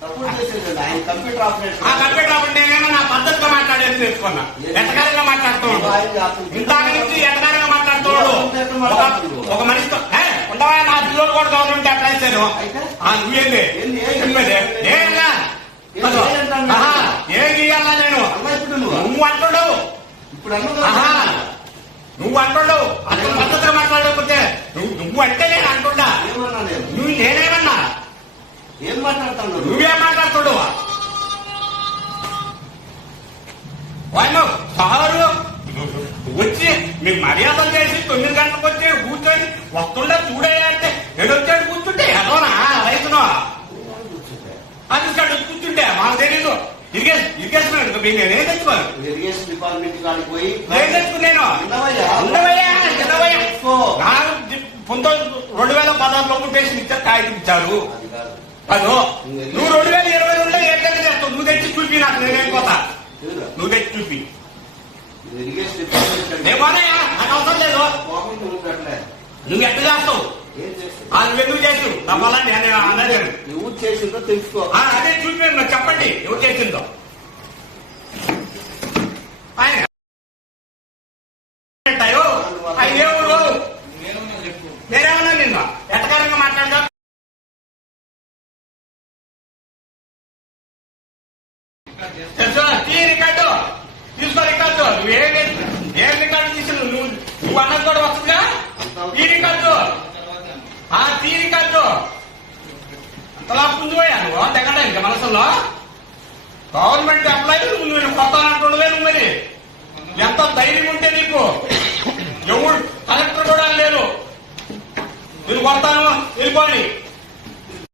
Computer operator నేనేమో నా పద్ధతిగా మాట్లాడేది నేర్చుకున్నా. ఎటకారంగా మాట్లాడుతున్నాడు, ఇందాక నుంచి ఎటకారంగా మాట్లాడుతున్నాడు. ఒక మనిషితో ఉండవా, నా పిల్లలు కూడా గవర్నమెంట్ అప్లై చేశాను. నువ్వేంది ఏమన్నా ఏం గీయాలా నేను? నువ్వు అంటున్నావు, నువ్వు అంటున్నావు అతను పద్ధతిగా మాట్లాడకపోతే నువ్వు అంటే నేను అంటున్నా. నువ్వు నేనేమన్నా ఏం మాట్లాడుతున్నావు? నువ్వేం మాట్లాడుతున్నావు? వాళ్ళు సారు వచ్చి మీకు మర్యాదలు చేసి 9 గంటలకు వచ్చి కూర్చొని వస్తుండే చూడేయాలంటే అంటే నేను వచ్చాడు కూర్చుంటే ఎదోనా రైతునో అది కూర్చుంటే మాకు తెలీదు. ఇరిగేషన్ నేనేం తెచ్చుకోను. ఇరిగేషన్ డిపార్ట్మెంట్ కాడికి పోయి నేను తెచ్చుకున్నాను. 2016లో కొటేషన్ ఇచ్చారు, కాగితం ఇచ్చారు. అదో నువ్వు 2022లో ఏదైనా చేస్తావు. నువ్వు తెచ్చి చూపి నాకు, నేనేం పోతా. నువ్వు తెచ్చి చూపి. ఏమోనయ్యా నాకు అవసరం లేదు. నువ్వు ఎట్లా చేస్తావు? నువ్వెందుకు చేసావు? నా వల్ల నేను అన్నది ఎవరు చేసిందో తెలుసుకో. అదే చూపి చెప్పండి ఎవరు చేసిందో. దేవుడు నేనేమన్నా నిన్న ఎట్టకారంగా మాట్లాడదా? తెలుసు టీ రికార్డు తీసుకో. రికార్డు నువ్వేం రికార్డు తీసిన నువ్వు అన్నది కూడా వస్తుందా? టీ రికార్డు టీ రికార్డు అంతలా ముందు పోయాను దగ్గర ఇంకా మనసులో గవర్నమెంట్ అప్లై నువ్వు కొత్త అంటుండవే. నువ్వు మరి ఎంత ధైర్యం ఉంటే నీకు? ఎవరు కలెక్టర్ కూడా లేదు నేను కొడతాను వెళ్ళిపోయి.